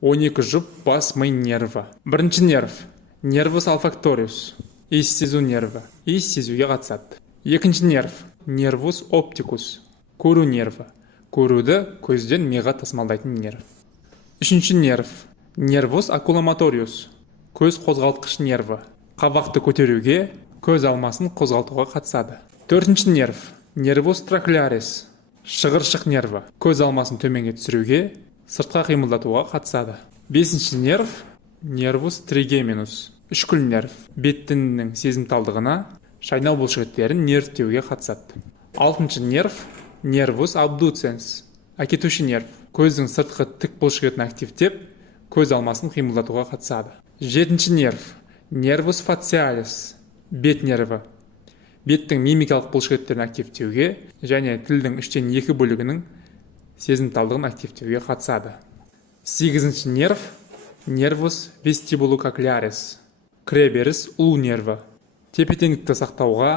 12 жұп бас ми нерві. Бірінші нерв – нервус olfactorius, иіс сезу нерві, иіс сезуге қатысады. Екінші нерв – нервус оптикус, көру нерві, көруді көзден миға тасымалдайтын нерв. Үшінші нерв – нервус окуломаториус, көз қозғалтқыш нерві, қабақты көтеруге, көз алмасын қозғалтуға қатысады. Төртінші нерв – нервус трахеарис, шығыршық нерві, көз алмасын төменге түсіруге, сыртқа қимылдатуға қатысады. Бесінші нерв – нервус тригеминус, үшкіл нерв, бет тінінің сезімталдығына, шайнау бұлшықеттерін нервтеуге қатысады. Алтыншы нерв – нервус абдуценс, әкетуші нерв, көздің сыртқы тік бұлшықетін активтеп, көз алмасын қимылдатуға қатысады. Жетінші нерв – нервус фациалис, бет нерві, беттің мимикалық бұлшықеттерін активтеуге және тілдің 3/2 бөлігінің сезімталдығын активтеуге қатысады. Сегізінші нерв – нервус вестибулококлярис, кіреберіс ұлу нерві, тепе-теңдікті сақтауға,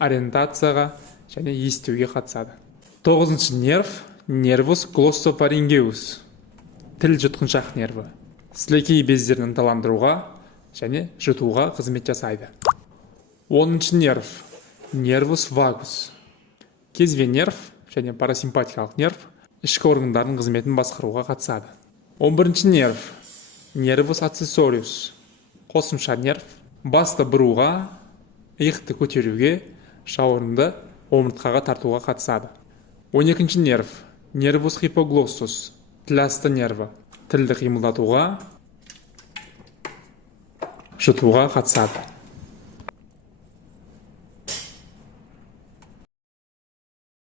ориентацияға және естуге қатысады. Тоғызыншы нерв – нервус глоссофарингеус, тіл жұтқыншақ нерві, сілекей бездерін ынталандыруға және жұтуға қызмет жасайды. Оныншы нерв – нервус вагус, кезбе нерв және парасимпатикалық нерв ішкі органдардың қызметін басқаруға қатысады. 11-ші нерв – нервус аксессориус, қосымша нерв, басты бұруға, иықты көтеруге, жауырынды омыртқаға тартуға қатысады. 12-ші нерв – нервус хипоглоссус, тіл асты нерві, тілді қимылдатуға, жұтуға қатысады.